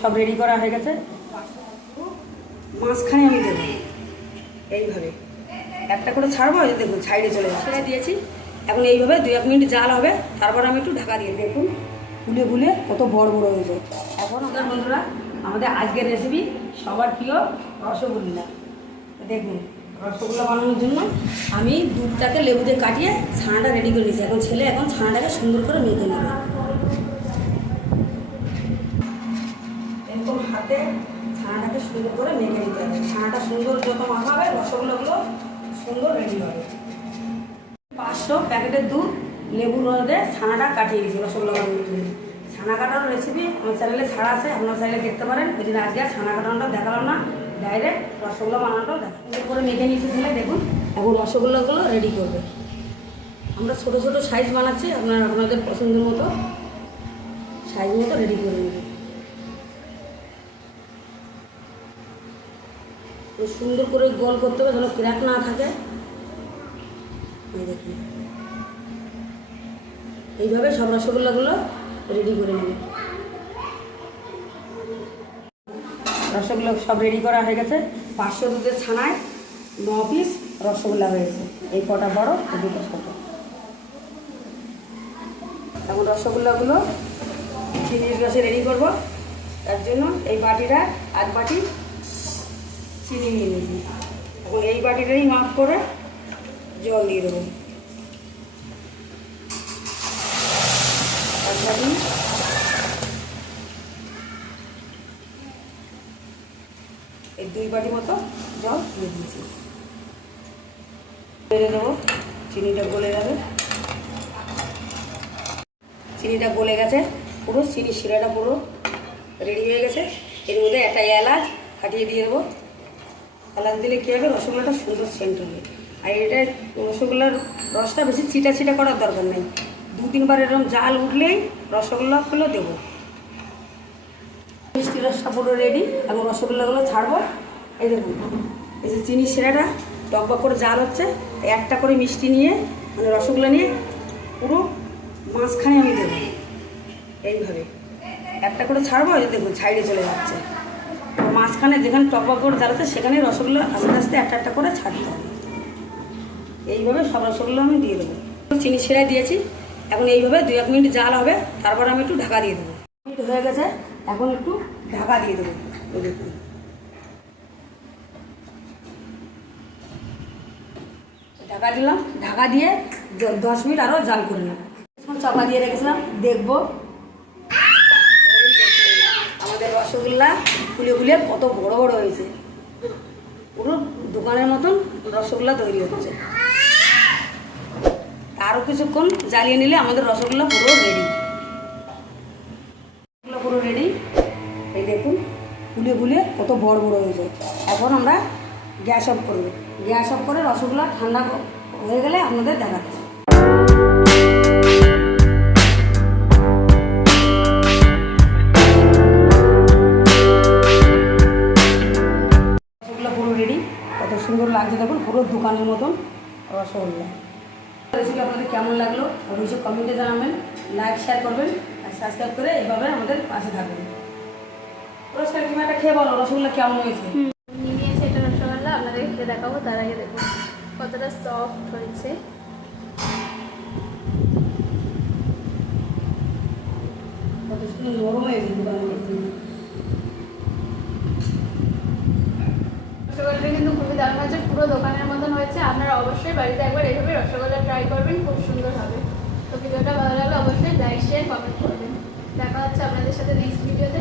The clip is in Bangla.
সব রেডি করা হয়ে গেছে। মাঝখানে আমি দেবো। এইভাবে। একটা করে ছাড়বো এই যে দেখুন সাইডে চলে ছেড়ে দিয়েছি। এখন এইভাবে দু এক মিনিট জাল হবে। তারপর আমি একটু ঢাকা দিয়ে দেখুন গুলে গুলে কত বড় বড় হয়ে যায়। এখন আমাদের বন্ধুরা আমাদের আজকের রেসিপি সবার প্রিয় রসগোল্লা। দেখুন রসগোল্লা বানানোর জন্য আমি দুধটাকে লেবু দিয়ে কাটিয়ে ছানাটা রেডি করে নিয়েছি। এখন ছেলে এখন ছানাটাকে সুন্দর করে মেখে নেবে। এরকম ছানাটাকে সুন্দর করে মেখে নিতে হবে। ছানাটা সুন্দর যত মাখা হবে, রসগোল্লাগুলো সুন্দর রেডি হবে। পাঁচশো প্যাকেটের দুধ, লেবুর রস দিয়ে ছানাটা কাটিয়ে গেছি রসগোল্লা বানানোর জন্য ছানা কাটানোর রেসিপি আমার চ্যানেলে ছাড়া আছে, আপনার চাইলে দেখতে পারেন। ওই জন্য আজকে ছানা কাটানোটা দেখালাম না ডাইরেক্ট রসগোল্লা বানানোটাও দেখা সুন্দর করে মেখে নিয়েছি ছেলে, দেখুন। এখন রসগোল্লাগুলো রেডি করবে। আমরা ছোট ছোট সাইজ বানাচ্ছি, আপনার আপনাদের পছন্দের মতো সাইজ মতো রেডি করে নেবেন। সুন্দর করে গোল করতে হবে যেন ক্র্যাক না থাকে। দেখুন। এইভাবে সব রসগোল্লাগুলো রেডি করে নেবে। রসগোল্লা সব রেডি করা হয়ে গেছে। পাঁচশো দুধের ছানায় ন পিস রসগোল্লা হয়েছে। এই কটা বড় দুটো ছোট। এখন রসগোল্লাগুলো চিনির রসে রেডি করব। তার জন্য এই বাটিটা আধ বাটি চিনি নিয়ে নিয়েছি এখন এই বাটিটাই মাপ করে জল দিয়ে দেবো। এই দুই বাটি মতো জল দিয়ে দিয়েছি। বেড়ে দেবো চিনিটা গলে যাবে। চিনিটা গলে গেছে, পুরো চিনি শিরাটা পুরো রেডি হয়ে গেছে। এর মধ্যে একটা এলাচ ফাটিয়ে দিয়ে দেবো। এলাচ দিলে কী হবে? রসগোল্লাটা সুন্দর সেন্ট হবে। আর এটা রসগোল্লার রসটা বেশি চিটা ছিটা করার দরকার নেই। দু তিনবার এরকম জাল উঠলেই রসগোল্লাগুলো দেবো। মিষ্টি রসটা পুরো রেডি এবং রসগোল্লাগুলো ছাড়বো। এই দেখুন, এই যে চিনি শিরাটা টকবক করে জাল হচ্ছে। একটা করে মিষ্টি নিয়ে মানে রসগোল্লা নিয়ে পুরো মাঝখানে আমি দেবো। এইভাবে। একটা করে ছাড়বো দেখুন সাইডে চলে যাচ্ছে। মাঝখানে যেখানে টকবক করে হচ্ছে সেখানে রসগোল্লা আস্তে আস্তে একটা একটা করে ছাড়তে হবে এইভাবে সব রসগোল্লা আমি দিয়ে দেবো। চিনি শিরা দিয়েছি, এখন এইভাবে দু এক মিনিট জাল হবে, তারপর আমি একটু ঢাকা দিয়ে দেবো। মিনিট হয়ে গেছে, এখন একটু ঢাকা দিয়ে দেবো। ঢাকা দিলাম, ঢাকা দিয়ে দশ মিনিট আরও জাল করে নেব। চাপা দিয়ে রেখেছিলাম, দেখব এই দেখুন, আমাদের রসগোল্লা ফুলে ফুলে কত বড় বড় হয়েছে। পুরো দোকানের মতন রসগোল্লা তৈরি হচ্ছে। আরও কিছুক্ষণ জ্বালিয়ে নিলে আমাদের রসগোল্লা পুরো রেডি রসগোল্লা পুরো রেডি এই দেখুন ফুলে ফুলে কত বড় বড় হয়ে যায় এখন আমরা গ্যাস অফ করব। গ্যাস অফ করে রসগোল্লা ঠান্ডা হয়ে গেলে আপনাদের দেখাচ্ছি। লাগছে দেখুন পুরো দোকানের মতন রসগোল্লা। রেসিপি আপনাদের কেমন লাগল অবশ্যই কমেন্টে জানাবেন লাইক শেয়ার করবেন আর সাবস্ক্রাইব করে এইভাবে আমাদের পাশে থাকবেন পুরস্কার তুমি একটা খেয়ে বলো? রসগোল্লা কেমন হয়েছে? নিয়ে নিয়েছে এটা রসগোল্লা আপনাদের খেয়ে দেখাবো তার আগে দেখুন কতটা সফট হয়েছে। কত সুন্দর নরম হয়েছে দোকানের রসগোল্লাটা কিন্তু খুবই দারুণ হয়েছে, পুরো দোকানের মতন হয়েছে। আপনারা অবশ্যই বাড়িতে একবার এইভাবে রসগোল্লা ট্রাই করবেন, খুব সুন্দর হবে। তো ভিডিওটা ভালো লাগলে অবশ্যই লাইক শেয়ার কমেন্ট করবেন। দেখা হচ্ছে আপনাদের সাথে নেক্সট ভিডিওতে